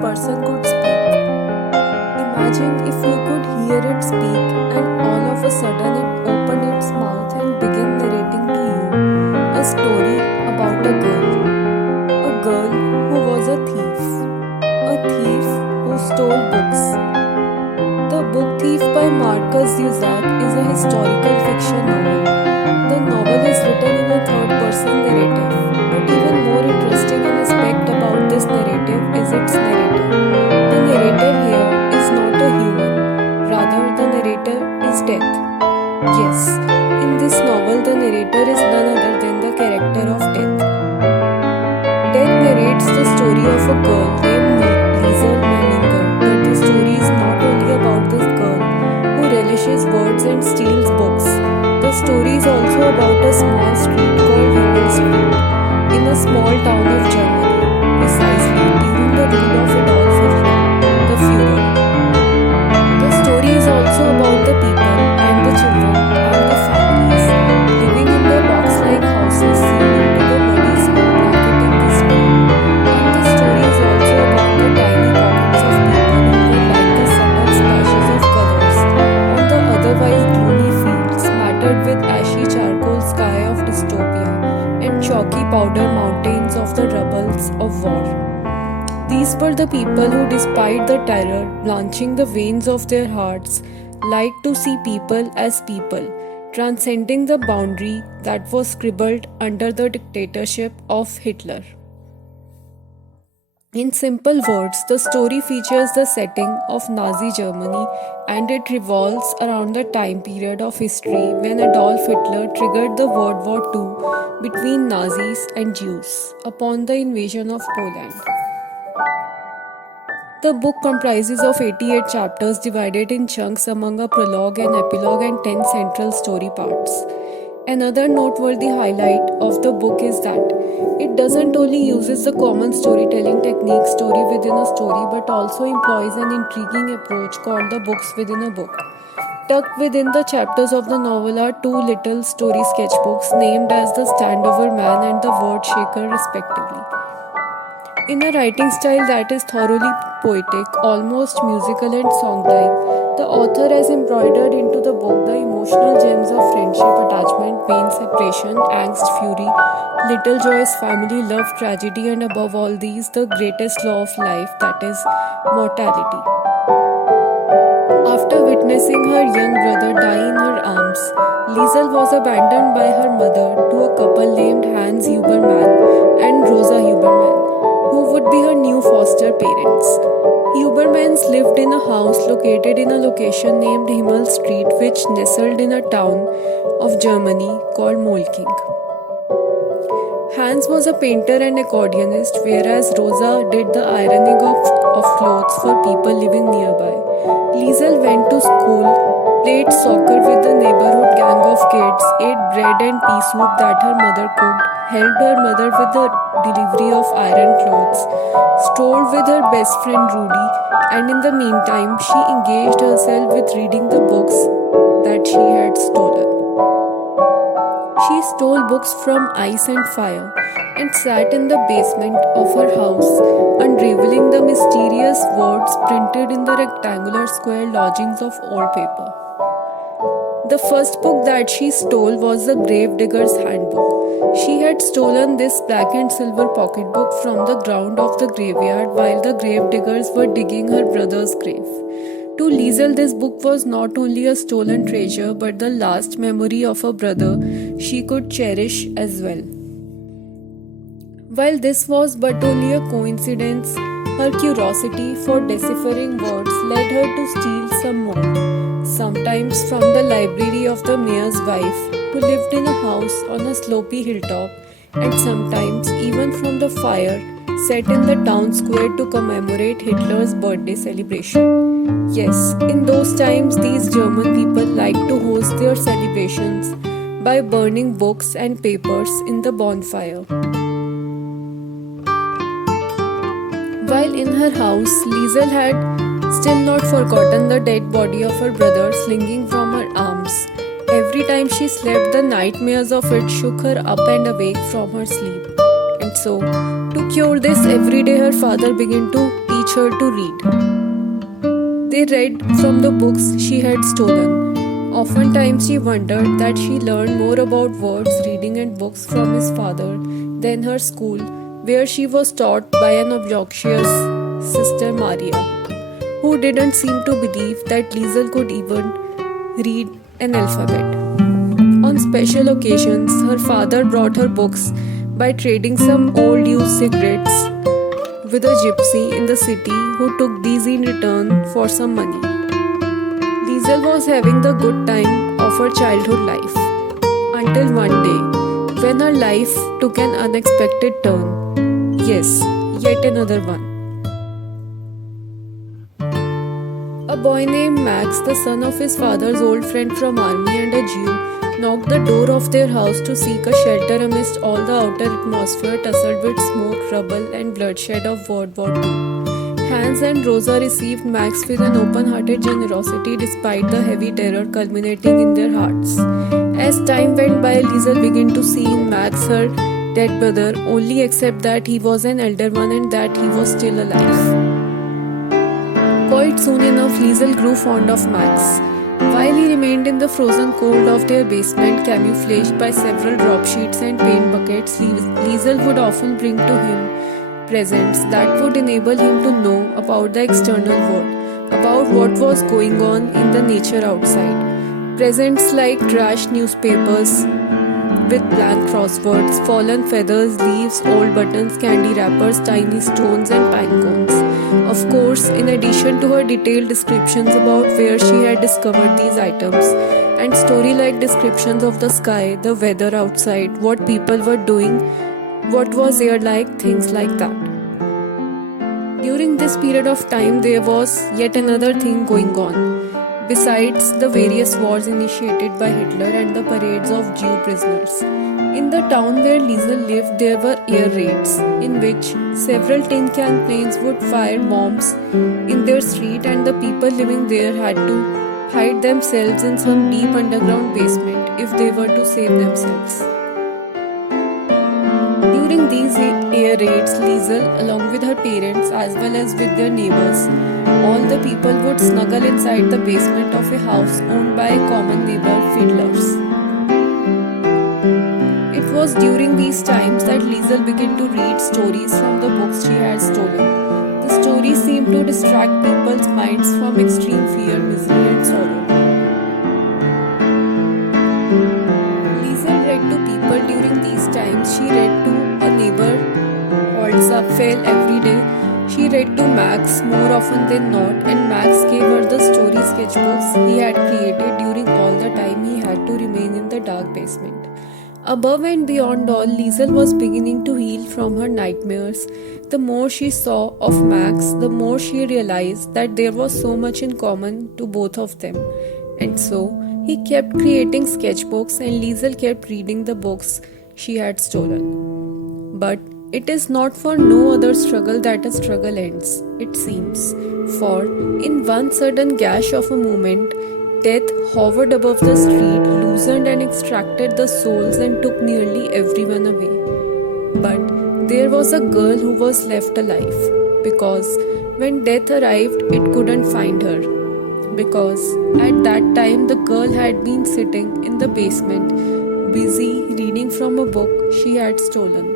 person could speak. Imagine if you could hear it speak and all of a sudden it opened its mouth and began narrating to you a story about a girl who was a thief who stole books. The Book Thief by Marcus Zusak is a historical fiction novel. The novel is written in a third person narrative, but even more interesting aspect about this narrative is its narrator. The narrator here is not a human, rather, the narrator is death. Yes, in this novel, the narrator is none other than the character of Death. Death narrates the story of a girl named Liesel Menninger, but the story is not only about this girl who relishes words and steals books. The story is also about a small street called Himmel Street in a small town of Germany, precisely during the rule of Adolf Hitler, the Führer. The story is also about the people and the children and the families living in their box-like houses sealed into the muddy snow blanket in the street. And the story is also about the tiny pockets of people who were like the subtle splashes of colors on the otherwise gloomy fields matted with ashy charcoal sky of dystopia and chalky powder mountains of the rubbles of war. These were the people who, despite the terror blanching the veins of their hearts, liked to see people as people, transcending the boundary that was scribbled under the dictatorship of Hitler. In simple words, the story features the setting of Nazi Germany and it revolves around the time period of history when Adolf Hitler triggered the World War II between Nazis and Jews upon the invasion of Poland. The book comprises of 88 chapters divided in chunks among a prologue, an epilogue and 10 central story parts. Another noteworthy highlight of the book is that it doesn't only uses the common storytelling technique story within a story but also employs an intriguing approach called the books within a book. Tucked within the chapters of the novel are two little story sketchbooks named as The Standover Man and The Word Shaker respectively. In a writing style that is thoroughly poetic, almost musical and song-like, the author has embroidered into the book the emotional gems of friendship, attachment, pain, separation, angst, fury, little joys, family, love, tragedy, and above all these, the greatest law of life, that is mortality. After witnessing her young brother die in her arms, Liesel was abandoned by her mother to a couple named Hans Huberman and Rosa Huberman, who would be her new foster parents. Hubermans lived in a house located in a location named Himmel Street, which nestled in a town of Germany called Molking. Hans was a painter and accordionist, whereas Rosa did the ironing of clothes for people living nearby. Liesel went to school, played soccer with the neighborhood gang of kids, ate bread and pea soup that her mother cooked, helped her mother with the delivery of iron clothes, strolled with her best friend Rudy, and in the meantime, she engaged herself with reading the books that she had stolen. She stole books from Ice and Fire and sat in the basement of her house, unraveling the mysterious words printed in the rectangular square lodgings of old paper. The first book that she stole was the Gravedigger's Handbook. She had stolen this black and silver pocketbook from the ground of the graveyard while the gravediggers were digging her brother's grave. To Liesel, this book was not only a stolen treasure but the last memory of a brother she could cherish as well. While this was but only a coincidence, her curiosity for deciphering words led her to steal some more, sometimes from the library of the mayor's wife, who lived in a house on a slopey hilltop, and sometimes even from the fire set in the town square to commemorate Hitler's birthday celebration. Yes, in those times, these German people liked to host their celebrations by burning books and papers in the bonfire. While in her house, Liesel had still not forgotten the dead body of her brother slinging from her arms. Every time she slept, the nightmares of it shook her up and awake from her sleep. And so, to cure this, every day her father began to teach her to read. They read from the books she had stolen. Oftentimes she wondered that she learned more about words, reading, and books from his father than her school, where she was taught by an obnoxious Sister Maria, who didn't seem to believe that Liesel could even read an alphabet. On special occasions, her father brought her books by trading some old used cigarettes with a gypsy in the city who took these in return for some money. Liesel was having the good time of her childhood life until one day when her life took an unexpected turn. Yes, yet another one. A boy named Max, the son of his father's old friend from army and a Jew, knocked the door of their house to seek a shelter amidst all the outer atmosphere tussled with smoke, rubble, and bloodshed of World War II. Hans and Rosa received Max with an open-hearted generosity despite the heavy terror culminating in their hearts. As time went by, Liesel began to see in Max her dead brother, only except that he was an elder one and that he was still alive. Quite soon enough, Liesel grew fond of Max. While he remained in the frozen cold of their basement, camouflaged by several drop sheets and paint buckets, Liesel would often bring to him presents that would enable him to know about the external world, about what was going on in the nature outside. Presents like trashed newspapers with blank crosswords, fallen feathers, leaves, old buttons, candy wrappers, tiny stones, and pine cones. Of course, in addition to her detailed descriptions about where she had discovered these items, and story-like descriptions of the sky, the weather outside, what people were doing, what was air like, things like that. During this period of time, there was yet another thing going on. Besides the various wars initiated by Hitler and the parades of Jew prisoners. In the town where Liesel lived, there were air raids, in which several tin can planes would fire bombs in their street, and the people living there had to hide themselves in some deep underground basement if they were to save themselves. During these air raids, Liesel, along with her parents as well as with their neighbors, all the people would snuggle inside the basement of a house owned by a common neighbor, Fiddlers. It was during these times that Liesel began to read stories from the books she had stolen. The stories seemed to distract people's minds from extreme fear, misery, and sorrow. Liesel read to people during these times. She read to a neighbor, Holds Apfel, every day. She read to Max more often than not, and Max gave her the story sketchbooks he had created during all the time he had to remain in the dark basement. Above and beyond all, Liesel was beginning to heal from her nightmares. The more she saw of Max, the more she realized that there was so much in common to both of them. And so, he kept creating sketchbooks and Liesel kept reading the books she had stolen. But it is not for no other struggle that a struggle ends, it seems. For, in one sudden gash of a moment, death hovered above the street, loosened and extracted the souls and took nearly everyone away. But there was a girl who was left alive, because when death arrived, it couldn't find her. Because at that time the girl had been sitting in the basement, busy reading from a book she had stolen.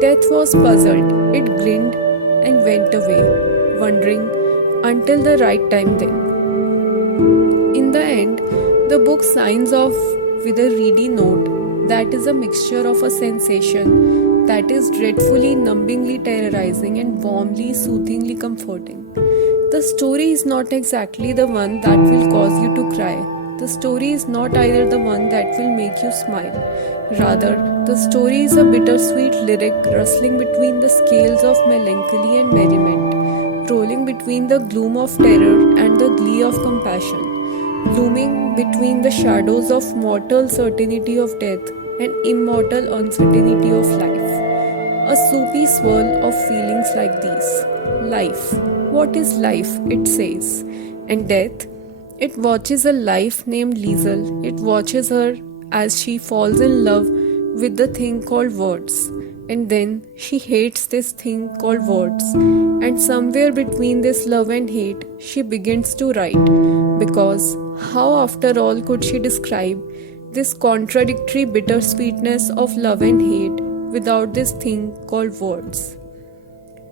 Death was puzzled, it grinned and went away, wondering until the right time then. In the end, the book signs off with a reedy note that is a mixture of a sensation that is dreadfully, numbingly terrorizing and warmly, soothingly comforting. The story is not exactly the one that will cause you to cry. The story is not either the one that will make you smile. Rather, the story is a bittersweet lyric rustling between the scales of melancholy and merriment, rolling between the gloom of terror and the glee of compassion, looming between the shadows of mortal certainty of death and immortal uncertainty of life. A soupy swirl of feelings like these. Life. What is life? It says. And death? It watches a life named Liesel. It watches her as she falls in love with the thing called words. And then she hates this thing called words. And somewhere between this love and hate, she begins to write. Because how, after all, could she describe this contradictory bittersweetness of love and hate without this thing called words?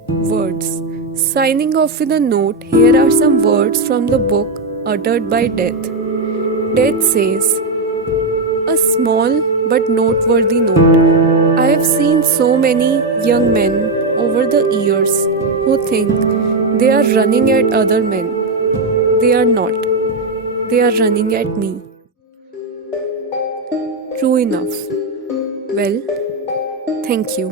Words. Signing off with a note, here are some words from the book uttered by Death. Death says, a small but noteworthy note. I have seen so many young men over the years who think they are running at other men. They are not. They are running at me. True enough. Well, thank you.